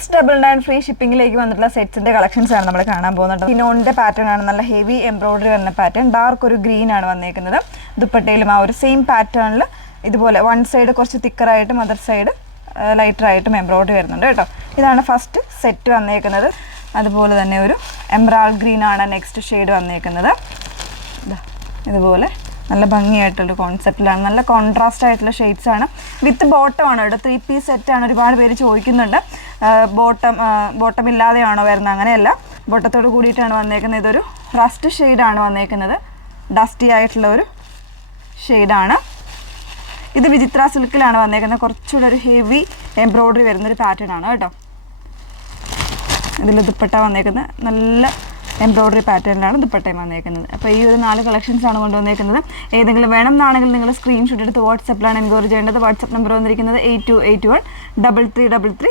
699 free ഷിപ്പിംഗിലേക്ക് വന്നിട്ടുള്ള സെറ്റ്സിന്റെ collections ആണ് നമ്മൾ കാണാൻ പോകുന്നത്. ചിനോണിന്റെ പാറ്റേൺ ആണ്, നല്ല ഹെവി എംബ്രോയിഡറി വരുന്ന പാറ്റേൺ. ഡാർക്ക് ഒരു ഗ്രീൻ ആണ് വന്നേക്കുന്നത്. ദുപ്പട്ടയിലും ആ ഒരു സെയിം പാറ്റേണിൽ ഇതുപോലെ വൺ സൈഡ് കുറച്ച് തിക്കറായിട്ടും അതർ സൈഡ് ലൈറ്ററായിട്ടും എംബ്രോയിഡറി വരുന്നുണ്ട് കേട്ടോ. ഇതാണ് ഫസ്റ്റ് സെറ്റ് വന്നേക്കുന്നത്. അതുപോലെ തന്നെ ഒരു എംബ്രാൾഡ് ഗ്രീൻ ആണ് നെക്സ്റ്റ് ഷെയ്ഡ് വന്നേക്കുന്നത്. ഇതുപോലെ നല്ല ഭംഗിയായിട്ടുള്ള കോൺസെപ്റ്റിലാണ്, നല്ല കോൺട്രാസ്റ്റ് ആയിട്ടുള്ള ഷെയ്ഡ്സ് ആണ്. വിത്ത് ബോട്ടം ആണ് ഇവിടെ. 3 പീസ് സെറ്റാണ്. ഒരുപാട് പേര് ചോദിക്കുന്നുണ്ട് ബോട്ടം ഇല്ലാതെയാണോ വരുന്നത്. അങ്ങനെയല്ല, ബോട്ടത്തോട് കൂടിയിട്ടാണ് വന്നേക്കുന്നത്. ഇതൊരു റസ്റ്റ് ഷെയ്ഡാണ് വന്നേക്കുന്നത്. ഡസ്റ്റി ആയിട്ടുള്ള ഒരു ഷെയ്ഡാണ് ഇത്. വിചിത്ര സിൽക്കിലാണ് വന്നേക്കുന്നത്. കുറച്ചുകൂടെ ഒരു ഹെവി എംബ്രോയിഡറി വരുന്നൊരു പാറ്റേൺ ആണ് കേട്ടോ. ഇതിൽ ദുപ്പട്ട വന്നേക്കുന്നത് നല്ല എംബ്രോയിഡറി പാറ്റേണിലാണ് ദുപ്പട്ടയും വന്നേക്കുന്നത്. അപ്പോൾ ഈ ഒരു 4 കളക്ഷൻസാണ് കൊണ്ടുവന്നേക്കുന്നത്. ഏതെങ്കിലും വേണം എന്നാണെങ്കിൽ നിങ്ങൾ സ്ക്രീൻഷോട്ട് എടുത്ത് വാട്സപ്പിലാണ് എൻക്വയറി ചെയ്യേണ്ടത്. വാട്സപ്പ് നമ്പർ വന്നിരിക്കുന്നത് 8281 333300.